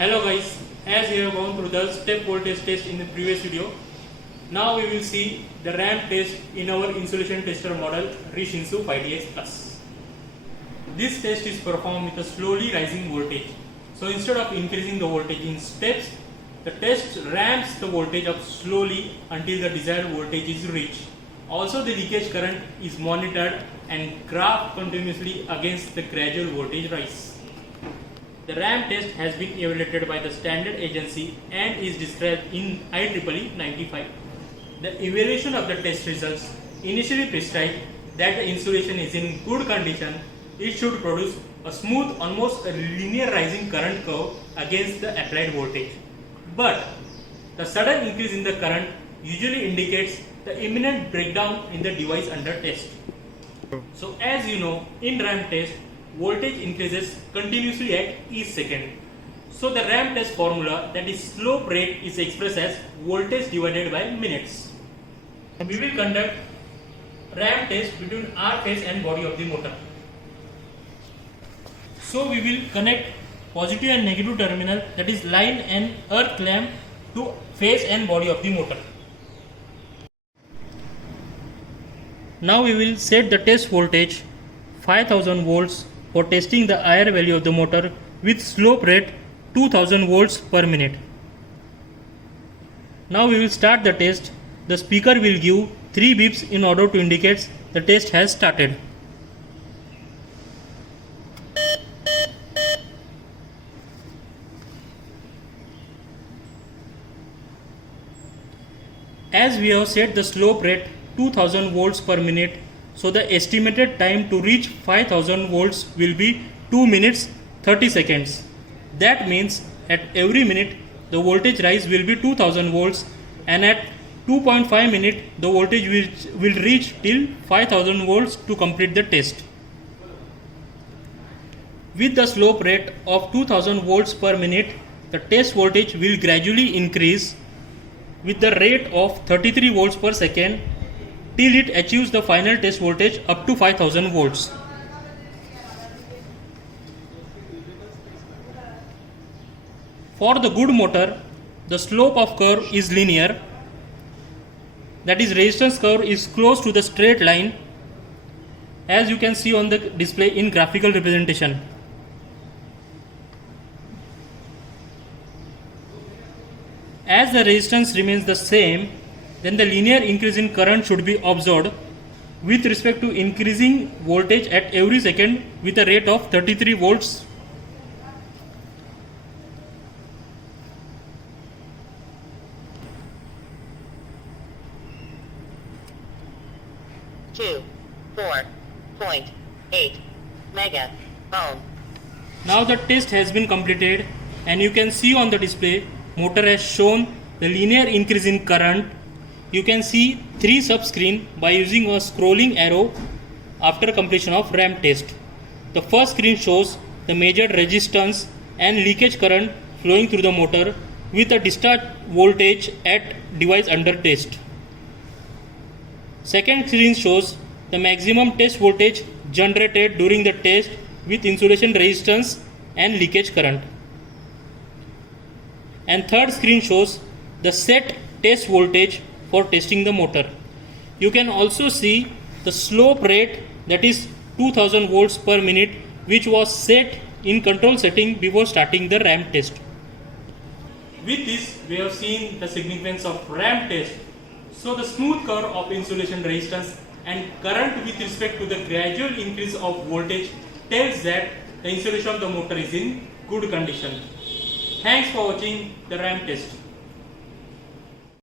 Hello guys, as we have gone through the step voltage test in the previous video, now we will see the ramp test in our insulation tester model Reshinsu 5DX Plus. This test is performed with a slowly rising voltage. So instead of increasing the voltage in steps, the test ramps the voltage up slowly until the desired voltage is reached. Also the leakage current is monitored and graphed continuously against the gradual voltage rise. The ramp test has been evaluated by the standard agency and is described in IEEE 95. The evaluation of the test results initially prescribed that the insulation is in good condition. It should produce a smooth, almost a linear rising current curve against the applied voltage. But the sudden increase in the current usually indicates the imminent breakdown in the device under test. So as you know, in ramp test, voltage increases continuously at each second. So the ramp test formula, that is slope rate, is expressed as voltage divided by minutes. We will conduct ramp test between R phase and body of the motor. So we will connect positive and negative terminal, that is line and earth clamp, to phase and body of the motor. Now we will set the test voltage 5000 volts for testing the IR value of the motor with slope rate 2000 volts per minute. Now we will start the test. The speaker will give 3 beeps in order to indicate the test has started. As we have set the slope rate 2000 volts per minute, so the estimated time to reach 5000 volts will be 2 minutes 30 seconds. That means at every minute the voltage rise will be 2000 volts, and at 2.5 minutes the voltage will reach till 5000 volts to complete the test. With the slope rate of 2000 volts per minute, the test voltage will gradually increase with the rate of 33 volts per second till it achieves the final test voltage up to 5000 volts. For the good motor, the slope of curve is linear, that is resistance curve is close to the straight line, as you can see on the display in graphical representation. As the resistance remains the same, then the linear increase in current should be observed with respect to increasing voltage at every second with a rate of 33 volts. Two, 4.8 mega ohm. Now the test has been completed, and you can see on the display motor has shown the linear increase in current. You can see 3 sub-screen by using a scrolling arrow after completion of ramp test. The first screen shows the measured resistance and leakage current flowing through the motor with a discharge voltage at device under test. Second screen shows the maximum test voltage generated during the test with insulation resistance and leakage current. And third screen shows the set test voltage for testing the motor. You can also see the slope rate, that is 2000 volts per minute, which was set in control setting before starting the ramp test. With this, we have seen the significance of ramp test. So the smooth curve of insulation resistance and current with respect to the gradual increase of voltage tells that the insulation of the motor is in good condition. Thanks for watching the ramp test.